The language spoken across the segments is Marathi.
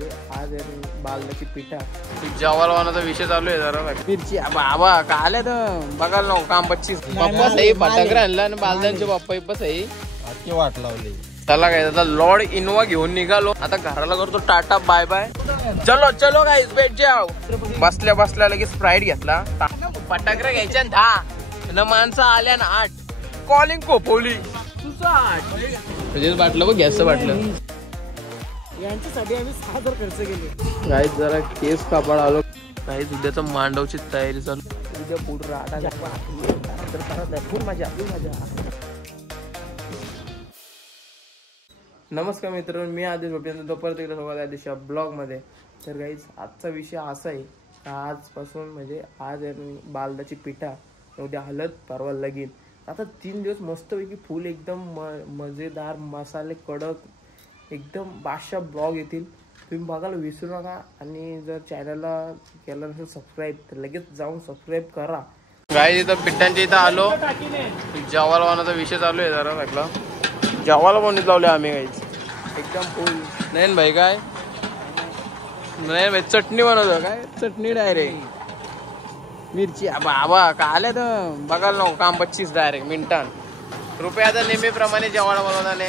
म्हणजे आज बालदाची पिठा जेवायला वाहनाचा विषय चालू आहे जरा मिरची बाबा का आल्या तर बघायला नको काम 25 पप्पा सही फटाकरा आणला आणि बालदांचे पप्पा इप्पा सही अख्खी वाट लावली. चला काय आता लॉर्ड इनोवा घेऊन निघालो आता घराला करतो टाटा बाय बाय. चलो चलो गाईस भेट जाओ. बसल्या बसल्या लगेच स्प्राईट घेतला फटाकरा घ्यायच्या 10 न माणसं आल्या ना 8 कॉलिंग कोपोली तुझं बाटलं बघ गॅसचं बाटलं यांच्यासाठी आम्ही 6000 खर्च केले. गाईस जरा केस कापड आलो गाईस उद्याचा मांडवची तयारी चालू उद्या पुढे नमस्कार मित्रांनो मी आदेश भोपेंद्र परत एकदा स्वागत आहे आदेशच्या ब्लॉग मध्ये. तर गाईज आजचा विषय असा आहे आजपासून म्हणजे आज बालदाची पिठा उद्या हळद परवा लगीन. आता 3 दिवस मस्तपैकी फुल एकदम मजेदार मसाले कडक एकदम बादशाह ब्लॉग येतील तुम्ही बघायला विसरू नका. आणि जर चॅनलला केलं नसेल सबस्क्राईब तर लगेच जाऊन सबस्क्राईब करा. गाईज इथं पिठांच्या इथं आलो जेवायला वाहनाचा विषय चालू आहे जरा म्हटलं जेवायला बनवत लावले आम्ही गाईज एकदम फुल. नाही भाई काय नाही भाई चटणी बनवतो काय चटणी डायरेक्ट मिरची बाबा का आल्या तर बघायला नको काम 25 डायरेक्ट मिनिटान. रुपयाचा नेहमीप्रमाणे जेवायला बनवताना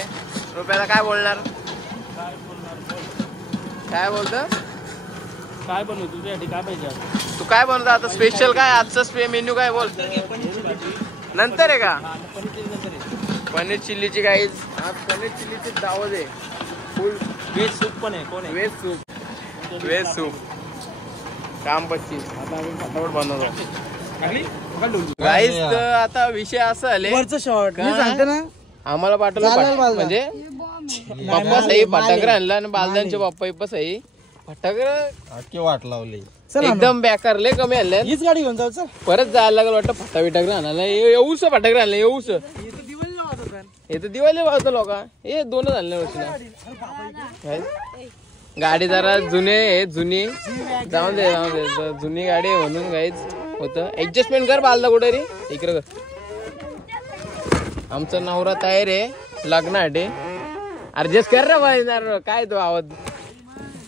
रुपयाला काय बोलणार काय बोलतं काय बनवू तुझ्यासाठी काय पाहिजे तू काय बनवतो आता स्पेशल काय आजचा मेन्यू काय बोल नंतर आहे का पनीर चिल्लीची गाईज आज पनीर चिल्लीची दावत आहे फुल व्हेज सूप पण आहे. कोण आहे व्हेज सूप काम 25 आता आम्ही फटाफट बनवतो गाईज. तर आता विषय असा आले वरचं शॉर्ट मी सांगते ना आम्हाला पाठवलं म्हणजे पप्पा सही फटाकरा आणला आणि बालदांचे पप्पा इप्पा सही फटाकरा अख्खी वाट लावली एकदम बेकार लय कमी आणले. हीच गाडी घेऊन जाऊ चल परत जायला लागलं वाटतं फटाकरा आणायला येऊस फटाकरा आणलं येऊस हे तर दिवाळी वाजतं लोक हे 2च आणले वर्षी. गाडी जरा जुनी जाऊन दे जुनी गाडी म्हणून गाईच होतं ऍडजस्टमेंट कर बालदा कुठे रे इकडे कर. आमचा नवरा तयार आहे लग्नासाठी ऍडजस्ट कर रे बाई काय तो आवाज.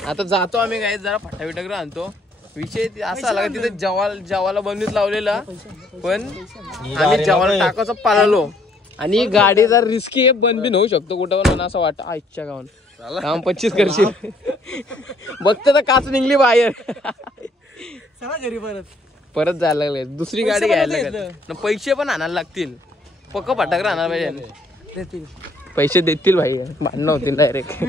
आता जातो आम्ही गाईच जरा फटाकरा आणतो. विषय असा आला का तिथे जेवायला बनवीत लावलेला पण आम्ही जेवायला टाकायचं पाळलो आणि गाडी जर रिस्की आहे बंद बी होऊ शकतो कुठं पण असं वाटतं आजच्या गावात काम 25 करशील बघत तर काच निघली बाहेर घरी परत जायला लागले दुसरी गाडी घ्यायला लागेल पैसे पण आणायला लागतील पक्क फटाकरा आणायला पाहिजे पैसे देतील भाई भांडणं होतील डायरेक्ट.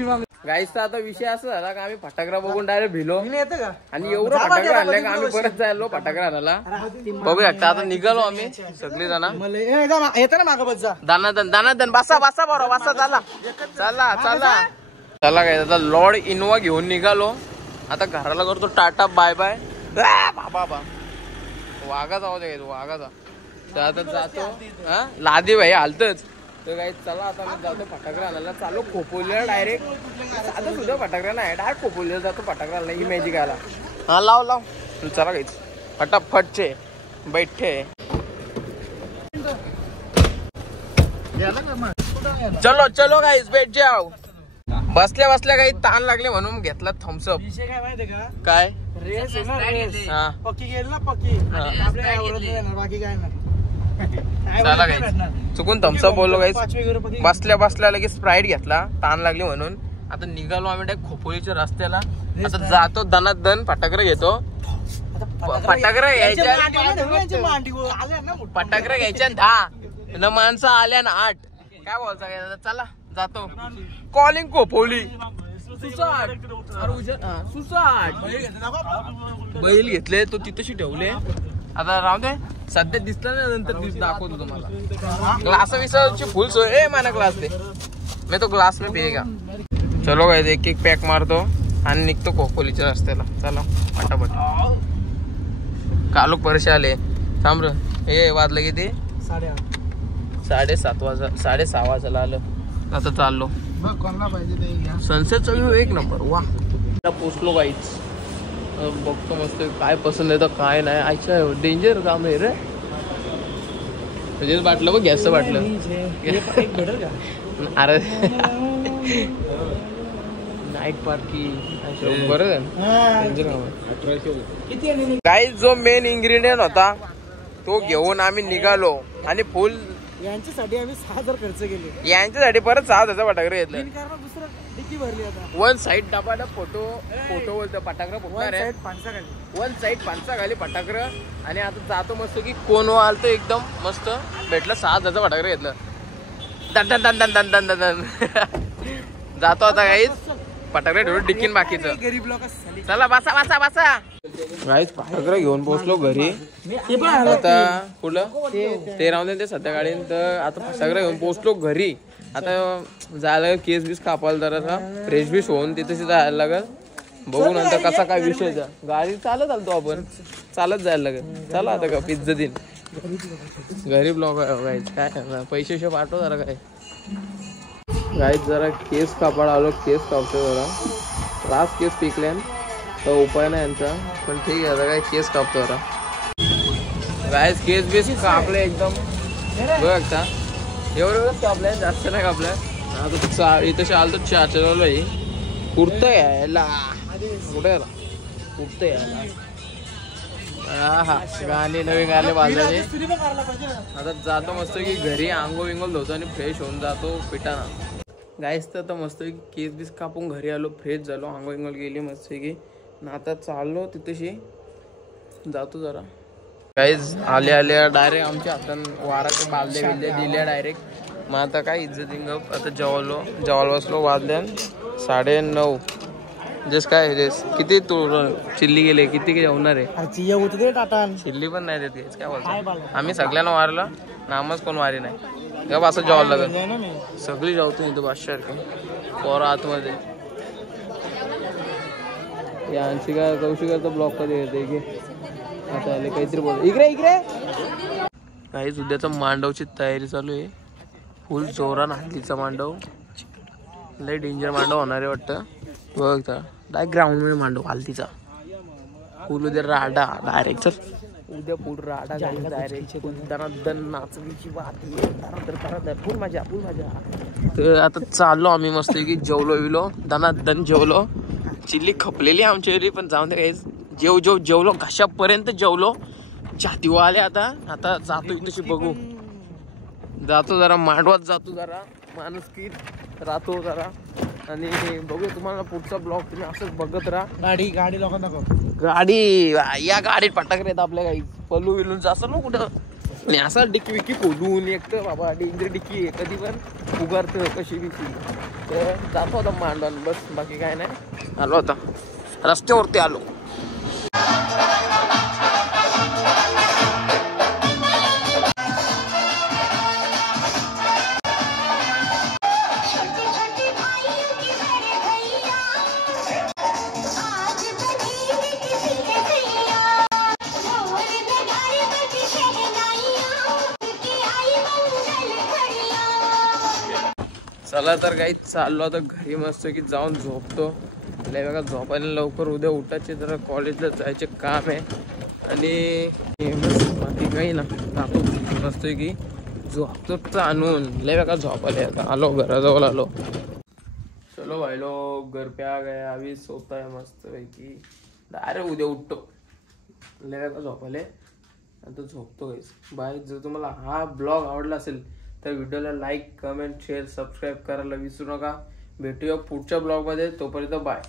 गाईचा आता विषय असा झाला का आम्ही फटाकरा बघून डायरेक्ट भिलो आणि एवढं फटाकरा आणलाय का आम्ही परत जायलो फटाकरा आणायला बघू शकता. आता निघालो आम्ही सगळे जण दानादन बसा बरं बसा चला काय आता लॉर्ड इनोवा घेऊन निघालो आता घराला करतो टाटा बाय बाय. बाबा वाघाचा आवाज आहे वाघाचा आता जातो हा लादी भाई हालतच तर काही चला आता मी जातो फटाकरा आणायला चालू खोपोलीला डायरेक्ट आता सुद्धा फटाकरा नाही डायरेक्ट खोपोलीला जातो फटाकरा आणायला ही मॅजिक आला हा लाव चला काहीच फटाफटचे बैठे चलो गाईस भेट जाओ. बसल्या काही ताण लागले म्हणून घेतला थम्सअप. काय माहितीये का काय रेस आहे ना रेस हा पक्की गेली ना पक्की बाकी काय नाही चला गाईस चुकून थम्सअप बोललो गाईस. बसल्या लगेच स्प्राईट घेतला ताण लागली म्हणून आता निघालो आम्ही डायरेक्ट खोपोलीच्या रस्त्याला. आता जातो दनादन फटाकरा घेतो फटाकरा घ्यायच्या 10 न माणसं आल्या ना 8 काय बोलता काय चला जातो कॉलिंग कोपोली बैल घेतले तो तिथेशी ठेवले आता राहू दे सध्या दिसला ना नंतर दाखवतो तुम्हाला. ग्लास विसाची फुल सोय माना ग्लास दे मी तो ग्लास में पिएगा. चलो काय एक पॅक मारतो आणि निघतो खोपोलीच्या रस्त्याला. चला फटाफट कालोख परशे आले थांब हे वाजलं किती 6:30 वाजायला आलं. आता चाललो सनसेटचा व्ह्यू एक नंबर वा. पोचलो गाईच बघतो मस्त काय पसंत आहे तर काय नाही आयच्या डेंजर काम आहे रे. म्हणजे बाटलं बघ गॅसचं बाटलं अरे नाईट पार्टी बरं आहे हा. किती आहे? काही जो मेन इन्ग्रेडियंट होता तो घेऊन आम्ही निघालो आणि फुल यांच्यासाठी आम्ही 6,000 खर्च केले. यांच्यासाठी परत 6,000 फटाकडे घेतलं. कारण दुसरं डिक्की भरली आता. वन साइड डबाडा फोटो बोलतो फटाकडा फुटणार आहे. वन साइड पांचा खाली फटाकडे आणि आता जातो मस्त की कोण आलतो एकदम मस्त भेटलं 6,000 फटाकडे घेतलं. दन दन दन दन दन दन दन जातो आता काहीच फटाकडे ठेवून डिक्कीन बाकीचं. गरीब लोक चला बसा बसा बसा गाईच फटाकडे घेऊन पोहोचलो घरी. आता कुठलं ते राहून दे ते सध्या गाडी. तर आता फटाकडे घेऊन पोहोचलो घरी. आता जायला केस बीस कापायला जरा फ्रेश बीस होऊन तिथे जायला लागत. बघू नंतर कसा काय विषय गाडी चालत आलतो आपण चालत जायला लागत. चला आता का पिझ्झा दिन गरीब लोक काय पैसे पाठव जरा काय गाईच जरा केस कापायला आलो. केस कापतो जरा लास्ट केस पिकले तर उपाय नाही यांचा पण ठीक आहे. आता काय केस कापतो जरा गाईच केस बीस कापले एकदम बघता एवढंच कापलंय जास्त नाही कापलंय. आता इथं आलं तर चाललो कुर्त यायला कुठे याला कुर्त यायला हा गाणे नवीन गाणे बांधायचे. आता जातो मस्त की घरी आंघोळ विंगोळ धुतो आणि फ्रेश होऊन जातो पिठाना. गाईस तर आता मस्त की केस बीस कापून घरी आलो फ्रेश झालो आंघोळ विंगोळ गेली मस्त की. आता चाललो तिथेशी जातो जरा. गाईज आल्या डायरेक्ट आमच्या हातात वाराचे बालदे बिलदे दिल्या डायरेक्ट. मग आता काय इज्जतींग आता जेवायला बसलो. वाजल्या 9:30. जस काय जेस किती तू चिल्ली गेले किती जेवणार आहे. चिल्ली पण नाही देत काय बोलतो. आम्ही सगळ्यांना वारला नामच कोण वारी नाही तेव्हा असं जेवायला लागत. सगळी जेवतो इथं बादशाह पोरं आतमध्ये. यांची काय कौशिकाचा ब्लॉक कधी येते की आता आले काहीतरी बोल इकडे काहीच. उद्याचा मांडवची तयारी चालू आहे फुल जोरान. हल्लीचा मांडव लय डेंजर मांडव होणार आहे वाटतं. बघ डायरेक्ट ग्राउंड मध्ये मांडव हल्दीचा फुल. उद्या राडा डायरेक्ट. चल उद्या फुल राडा डायरेक्ट दन नाचणीची बात फुल मजा फुल मजा. तर आता चाललो आम्ही मस्त की जेवलो विलो दन जेवलो. चिल्ली खपलेली आमच्या घरी पण जाऊन दे काही जेवलो घशापर्यंत जेवलो. जातीव आले आता जातो इथेशी बघू. जातो जरा मांडवात जातो जरा माणूस की राहतो जरा आणि बघू. तुम्हाला पुढचा ब्लॉग तुम्ही असंच बघत राहा. गाडी लोकांना गाडी या गाडीत फटाकडे येत आपल्या काही पलू विलून असं ना कुठं आणि असा डिक्की विक्की खोलून एक तर बाबा डेंजर डिक्की आहे कधी पण उगारतं कशी बिकी. तर जातो आता मांडवान बस बाकी काय नाही. आलो आता रस्त्यावरती आलो. चला तर काही चाललो आता घरी मस्त की जाऊन झोपतो. लय बघा झोपायला लवकर उद्या उठायचे जरा कॉलेजला जायचे काम आहे आणि बाकी काही ना जातो मस्त की झोपतो आणून. लय बघा झोपायला आता आलो घराजवळ आलो. चलो भाई लोग घर पे आ गए. अभी सोता है मस्त पैकी डायरेक्ट उद्या उठतो. लय बघा झोपायला आता झोपतो गाईस. बाय. जर तुम्हाला हा ब्लॉग आवडला असेल तर व्हिडिओला लाईक कमेंट शेअर सबस्क्राईब करायला विसरू नका. भेटूया पुढच्या ब्लॉगमध्ये. तोपर्यंत बाय.